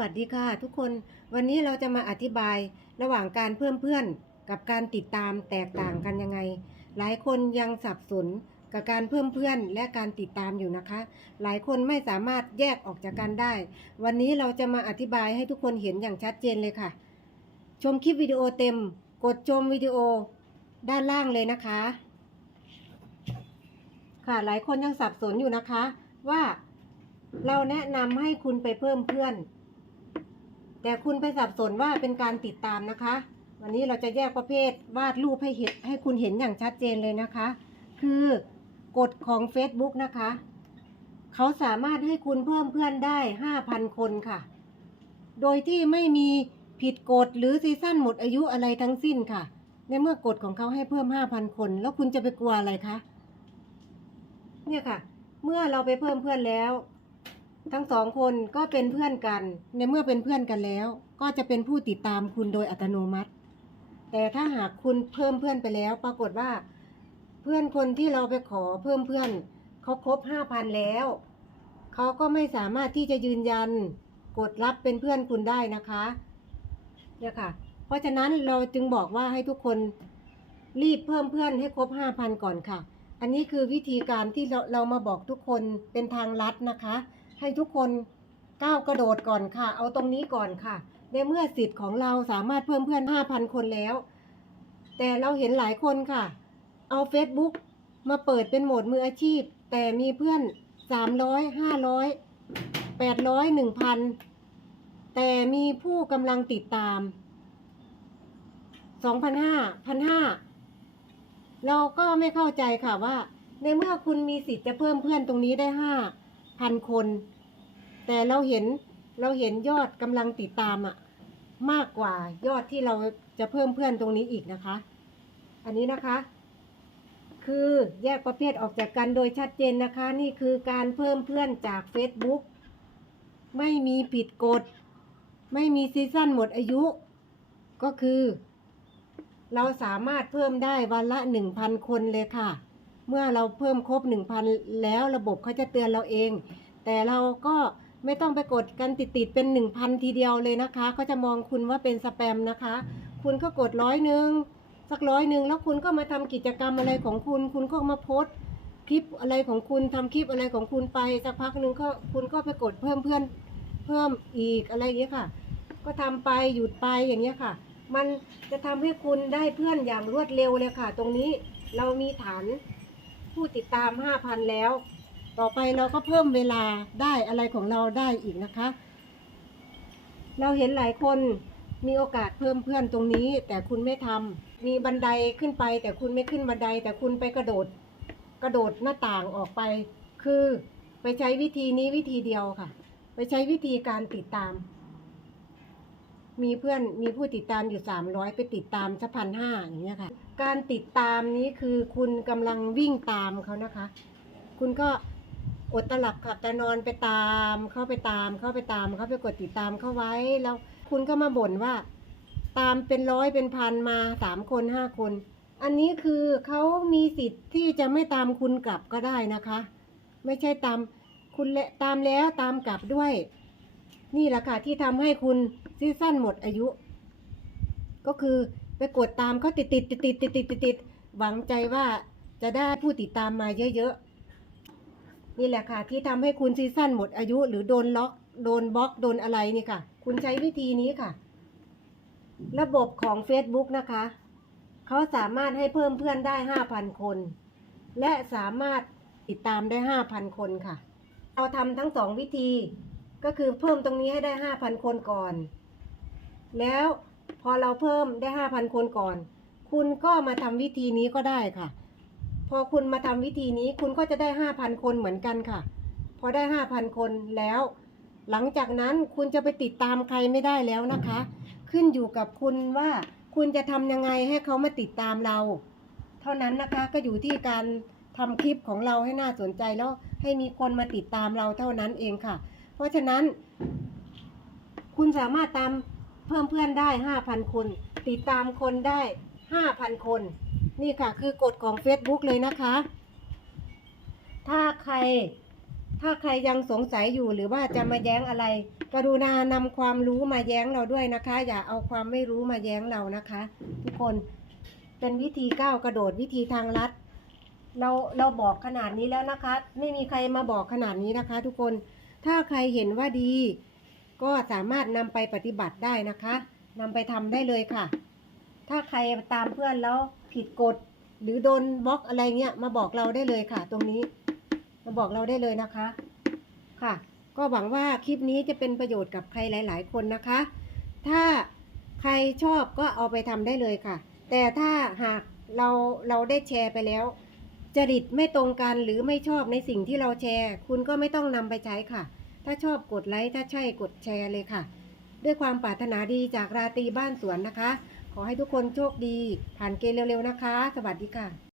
วัสดีค่ะ ทุกคนวันนี้เราจะมาอธิบายระหว่างการเพิ่มเพื่อนกับการติดตามแตกต่างกันยังไง หลายคนยังสับสนกับการเพิ่มเพื่อนและการติดตามอยู่นะคะ หลายคนไม่สามารถแยกออกจากกันได้ วันนี้เราจะมาอธิบายให้ทุกคนเห็นอย่างชัดเจนเลยค่ะ ชมคลิปวิดีโอเต็ม กดชมวิดีโอด้านล่างเลยนะคะ ค่ะหลายคนยังสับสนอยู่นะคะว่าเราแนะนำให้คุณไปเพิ่มเพื่อน แต่คุณไปสับสนว่าเป็นการติดตามนะคะ วันนี้เราจะแยกประเภทวาดรูปให้เห็นให้คุณเห็นอย่างชัดเจนเลยนะคะ คือกฎของ Facebook นะคะ เขาสามารถให้คุณเพิ่มเพื่อนได้ 5,000 คนค่ะ โดยที่ไม่มีผิดกฎหรือซีซั่นหมดอายุอะไรทั้งสิ้นค่ะ ในเมื่อกฎของเขาให้เพิ่ม 5,000 คน แล้วคุณจะไปกลัวอะไรคะ เนี่ยค่ะ เมื่อเราไปเพิ่มเพื่อนแล้ว ทั้งสองคนก็เป็นเพื่อนกัน ในเมื่อเป็นเพื่อนกันแล้ว ก็จะเป็นผู้ติดตามคุณโดยอัตโนมัติ แต่ถ้าหากคุณเพิ่มเพื่อนไปแล้ว ปรากฏว่า เพื่อนคนที่เราไปขอเพิ่มเพื่อนเขาครบห้าพันแล้วเขาก็ไม่สามารถที่จะยืนยันกดรับเป็นเพื่อนคุณได้นะคะเนี่ยค่ะ เพราะฉะนั้นเราจึงบอกว่าให้ทุกคนรีบเพิ่มเพื่อนให้ครบห้าพันก่อนค่ะ อันนี้คือวิธีการที่เราเรามาบอกทุกคนเป็นทางลัดนะคะ ให้ทุกคนก้าวกระโดดก่อนค่ะ เอาตรงนี้ก่อนค่ะ ในเมื่อสิทธิ์ของเราสามารถเพิ่มเพื่อน 5,000 คนแล้ว แต่เราเห็นหลายคนค่ะ เอา Facebook มาเปิดเป็นโหมดมืออาชีพ แต่มีเพื่อน 300 500 800 1,000 แต่มีผู้กำลังติดตาม 2,500 1,500 เราก็ไม่เข้าใจค่ะว่า ในเมื่อคุณมีสิทธิ์จะเพิ่มเพื่อนตรงนี้ได้ห้า พันคน แต่เราเห็นเราเห็นยอดกำลังติดตามอะมากกว่ายอดที่เราจะเพิ่มเพื่อนตรงนี้อีกนะคะ อันนี้นะคะ คือแยกประเภทออกจากกันโดยชัดเจนนะคะ นี่คือการเพิ่มเพื่อนจาก Facebook ไม่มีผิดกฎ ไม่มีซีซั่นหมดอายุ ก็คือ เราสามารถเพิ่มได้วันละ 1,000 คนเลยค่ะ เมื่อเราเพิ่มครบ 1,000 แล้วระบบเขาจะเตือนเราเอง แต่เราก็ไม่ต้องไปกดกันติดๆเป็น 1,000 ทีเดียวเลยนะคะเขาจะมองคุณว่าเป็นสแปมนะคะ คุณก็กดร้อยหนึ่งสักร้อยหนึ่งแล้วคุณก็มาทำกิจกรรมอะไรของคุณ คุณก็มาโพสคลิปอะไรของคุณทำคลิปอะไรของคุณไปสักพักหนึ่งก็คุณก็ไปกดเพิ่มเพื่อนเพิ่มอีกอะไรอย่างเงี้ยค่ะ ก็ทำไปหยุดไปอย่างเงี้ยค่ะ มันจะทำให้คุณได้เพื่อนอย่างรวดเร็วเลยค่ะ ตรงนี้เรามีฐาน ผู้ติดตาม5,000แล้ว ต่อไปเราก็เพิ่มเวลาได้อะไรของเราได้อีกนะคะ เราเห็นหลายคนมีโอกาสเพิ่มเพื่อนตรงนี้ แต่คุณไม่ทำมีบันไดขึ้นไป แต่คุณไม่ขึ้นบันได แต่คุณไปกระโดด กระโดดหน้าต่างออกไป คือไปใช้วิธีนี้วิธีเดียวค่ะ ไปใช้วิธีการติดตาม มีเพื่อนมีผู้ติดตามอยู่สามร้อยไปติดตามสักพันห้าอย่างเงี้ยค่ะ การติดตามนี้คือคุณกำลังวิ่งตามเขานะคะ คุณก็อดตลับขับแต่นอนไปตามเข้าไปตามเข้าไปตามเข้าไปกดติดตามเข้าไว้ แล้วคุณก็มาบ่นว่า ตามเป็นร้อยเป็นพันมาสามคนห้าคน อันนี้คือเขามีสิทธิ์ที่จะไม่ตามคุณกลับก็ได้นะคะ ไม่ใช่ตามคุณและตามแล้วตามกลับด้วย นี่แหละค่ะที่ทำให้คุณซีซั่นหมดอายุ ก็คือไปกดตามเขาติดติดติดติดติดติดติดติดหวังใจว่าจะได้ผู้ติดตามมาเยอะๆ นี่แหละค่ะ ที่ทำให้คุณซีซั่นหมดอายุ หรือโดนล็อกโดนบล็อกโดนอะไรนี่ค่ะ คุณใช้วิธีนี้ค่ะ ระบบของ Facebook นะคะเขาสามารถให้เพิ่มเพื่อนได้ 5,000 คน และสามารถติดตามได้ 5,000 คนค่ะ เราทำทั้งสองวิธี ก็คือเพิ่มตรงนี้ให้ได้5,000คนก่อน แล้วพอเราเพิ่มได้5,000คนก่อน คุณก็มาทำวิธีนี้ก็ได้ค่ะ พอคุณมาทำวิธีนี้คุณก็จะได้5,000คนเหมือนกันค่ะ พอได้5,000คนแล้ว หลังจากนั้นคุณจะไปติดตามใครไม่ได้แล้วนะคะ ขึ้นอยู่กับคุณว่าคุณจะทำยังไงให้เขามาติดตามเรา เท่านั้นนะคะก็อยู่ที่การทำคลิปของเราให้น่าสนใจแล้วให้มีคนมาติดตามเราเท่านั้นเองค่ะ ราะฉะนั้น คุณสามารถตามเพิ่มเพื่อนได้5,000คน ติดตามคนได้5,000คน นี่ค่ะคือกฎของ Facebook เลยนะคะ ถ้าใครถ้าใครยังสงสัยอยู่หรือว่าจะมาแย้งอะไร กรุณานำความรู้มาแย้งเราด้วยนะคะ อย่าเอาความไม่รู้มาแย้งเรานะคะ ทุกคนเป็นวิธีก้าวกระโดดวิธีทางลัด เราเราบอกขนาดนี้แล้วนะคะ ไม่มีใครมาบอกขนาดนี้นะคะ ทุกคน ถ้าใครเห็นว่าดี ก็สามารถนำไปปฏิบัติได้นะคะนำไปทำได้เลยค่ะ ถ้าใครตามเพื่อนแล้วผิดกฎ หรือโดนบล็อกอะไรเงี้ยมาบอกเราได้เลยค่ะ ตรงนี้มาบอกเราได้เลยนะคะค่ะ ก็หวังว่าคลิปนี้จะเป็นประโยชน์กับใครหลาย ๆ คนนะคะ ถ้าใครชอบก็เอาไปทำได้เลยค่ะ แต่ถ้าหากเราเราได้แชร์ไปแล้ว จริตไม่ตรงกันหรือไม่ชอบในสิ่งที่เราแชร์ คุณก็ไม่ต้องนำไปใช้ค่ะ ถ้าชอบกดไลค์ถ้าใช่กดแชร์เลยค่ะ ด้วยความปรารถนาดีจากราตรีบ้านสวนนะคะ ขอให้ทุกคนโชคดี ผ่านเกณฑ์เร็วๆนะคะ สวัสดีค่ะ